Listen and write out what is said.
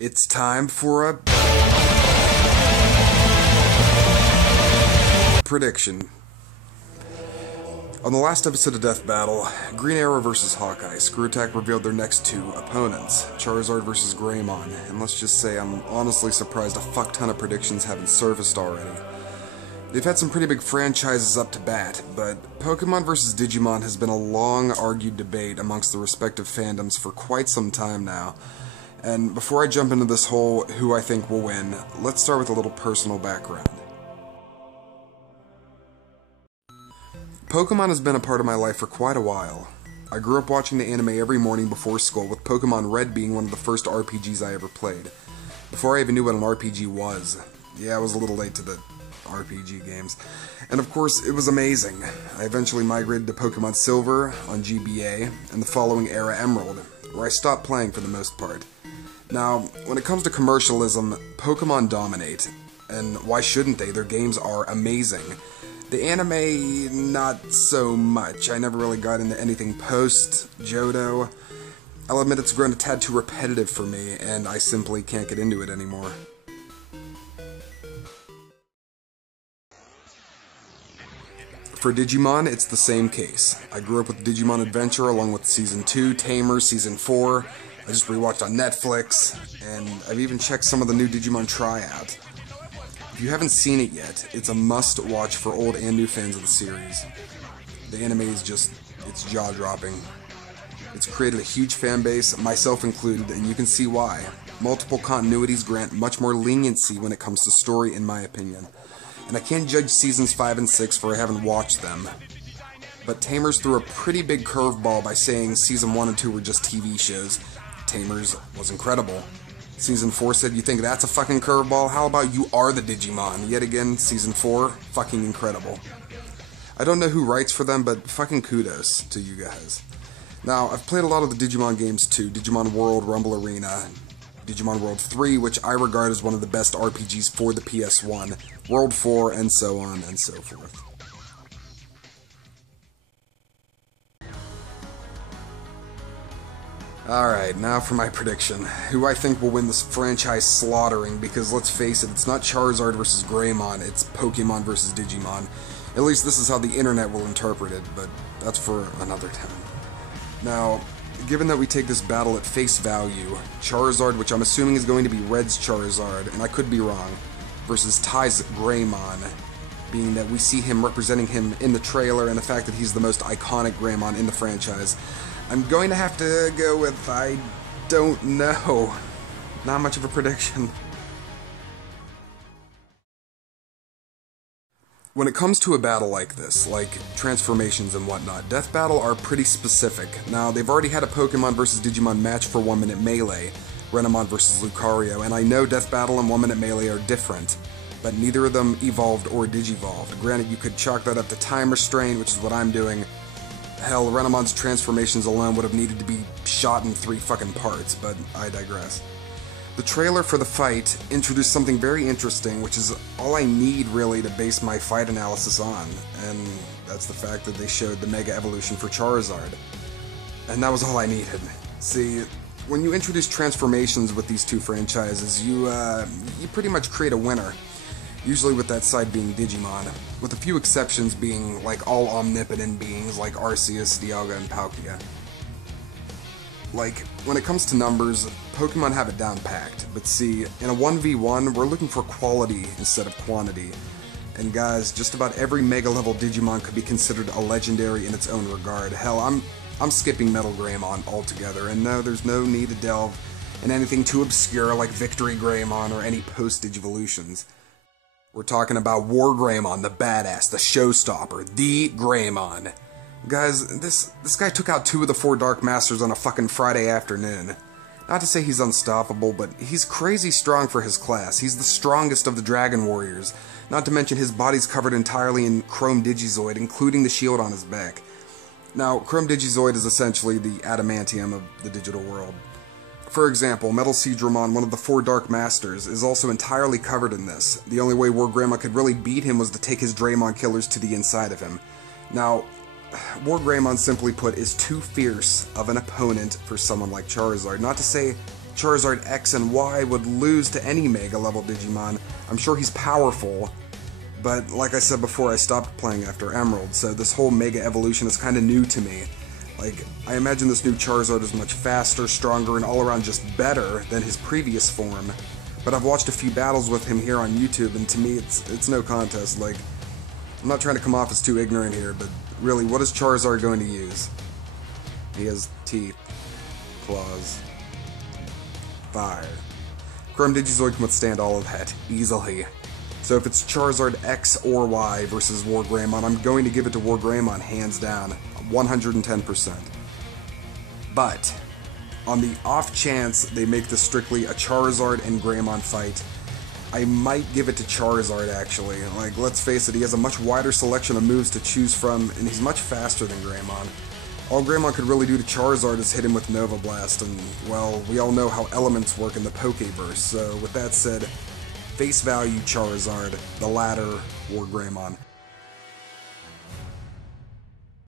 It's time for a prediction. On the last episode of Death Battle, Green Arrow vs. Hawkeye, Screwattack revealed their next two opponents, Charizard vs. Greymon, and let's just say I'm honestly surprised a fuck ton of predictions haven't surfaced already. They've had some pretty big franchises up to bat, but Pokemon vs. Digimon has been a long-argued debate amongst the respective fandoms for quite some time now. And before I jump into this whole who I think will win, let's start with a little personal background. Pokemon has been a part of my life for quite a while. I grew up watching the anime every morning before school, with Pokemon Red being one of the first RPGs I ever played. Before I even knew what an RPG was. Yeah, I was a little late to the RPG games. And of course, it was amazing. I eventually migrated to Pokemon Silver on GBA, and the following era Emerald, where I stopped playing for the most part. Now, when it comes to commercialism, Pokemon dominate, and why shouldn't they? Their games are amazing. The anime, not so much. I never really got into anything post-Johto. I'll admit it's grown a tad too repetitive for me, and I simply can't get into it anymore. For Digimon, it's the same case. I grew up with Digimon Adventure along with Season 2, Tamers, Season 4. I just rewatched on Netflix, and I've even checked some of the new Digimon Tryout. If you haven't seen it yet, it's a must-watch for old and new fans of the series. The anime is just, it's jaw-dropping. It's created a huge fan base, myself included, and you can see why. Multiple continuities grant much more leniency when it comes to story, in my opinion. And I can't judge Seasons 5 and 6 for I haven't watched them. But Tamers threw a pretty big curveball by saying Season 1 and 2 were just TV shows. Tamers was incredible. Season 4 said, you think that's a fucking curveball? How about you are the Digimon? Yet again, Season 4, fucking incredible. I don't know who writes for them, but fucking kudos to you guys. Now, I've played a lot of the Digimon games too. Digimon World, Rumble Arena, Digimon World 3, which I regard as one of the best RPGs for the PS1, World 4, and so on and so forth. Alright, now for my prediction. Who I think will win this franchise slaughtering, because let's face it, it's not Charizard versus Greymon, it's Pokemon versus Digimon. At least this is how the internet will interpret it, but that's for another time. Now, given that we take this battle at face value, Charizard, which I'm assuming is going to be Red's Charizard, and I could be wrong, versus Ty's Greymon, being that we see him representing him in the trailer and the fact that he's the most iconic Greymon in the franchise, I'm going to have to go with, I don't know. Not much of a prediction. When it comes to a battle like this, like transformations and whatnot, Death Battle are pretty specific. Now, they've already had a Pokemon vs. Digimon match for 1 Minute Melee, Renamon vs. Lucario, and I know Death Battle and 1 Minute Melee are different, but neither of them evolved or digivolved. Granted, you could chalk that up to time restraint, which is what I'm doing. Hell, Renamon's transformations alone would have needed to be shot in 3 fucking parts, but I digress. The trailer for the fight introduced something very interesting, which is all I need really to base my fight analysis on, and that's the fact that they showed the Mega Evolution for Charizard. And that was all I needed. See, when you introduce transformations with these two franchises, you pretty much create a winner. Usually with that side being Digimon, with a few exceptions being like all omnipotent beings like Arceus, Dialga, and Palkia. Like, when it comes to numbers, Pokemon have it down packed, but see, in a 1v1, we're looking for quality instead of quantity. And guys, just about every Mega level Digimon could be considered a legendary in its own regard. Hell, I'm skipping Metal Greymon altogether, and no, there's no need to delve in anything too obscure like Victory Greymon or any post-Digivolutions. We're talking about War Greymon, the badass, the showstopper, the Greymon. Guys, this guy took out 2 of the 4 Dark Masters on a fucking Friday afternoon. Not to say he's unstoppable, but he's crazy strong for his class. He's the strongest of the Dragon Warriors. Not to mention his body's covered entirely in Chrome Digizoid, including the shield on his back. Now, Chrome Digizoid is essentially the adamantium of the digital world. For example, Metal Seedramon, one of the 4 Dark Masters, is also entirely covered in this. The only way War Greymon could really beat him was to take his Draymon killers to the inside of him. Now, War Greymon, simply put, is too fierce of an opponent for someone like Charizard. Not to say Charizard X and Y would lose to any Mega level Digimon. I'm sure he's powerful, but like I said before, I stopped playing after Emerald, so this whole Mega evolution is kind of new to me. Like, I imagine this new Charizard is much faster, stronger, and all around just better than his previous form. But I've watched a few battles with him here on YouTube, and to me, it's no contest. Like, I'm not trying to come off as too ignorant here, but really, what is Charizard going to use? He has teeth, claws, fire. Chrome Digizoid can withstand all of that, easily. So if it's Charizard X or Y versus War Greymon, I'm going to give it to War Greymon, hands down, 110%. But, on the off chance they make this strictly a Charizard and Greymon fight, I might give it to Charizard, actually. Like, let's face it, he has a much wider selection of moves to choose from, and he's much faster than Greymon. All Greymon could really do to Charizard is hit him with Nova Blast, and, well, we all know how elements work in the Pokeverse, so with that said, face value Charizard, the latter War Greymon.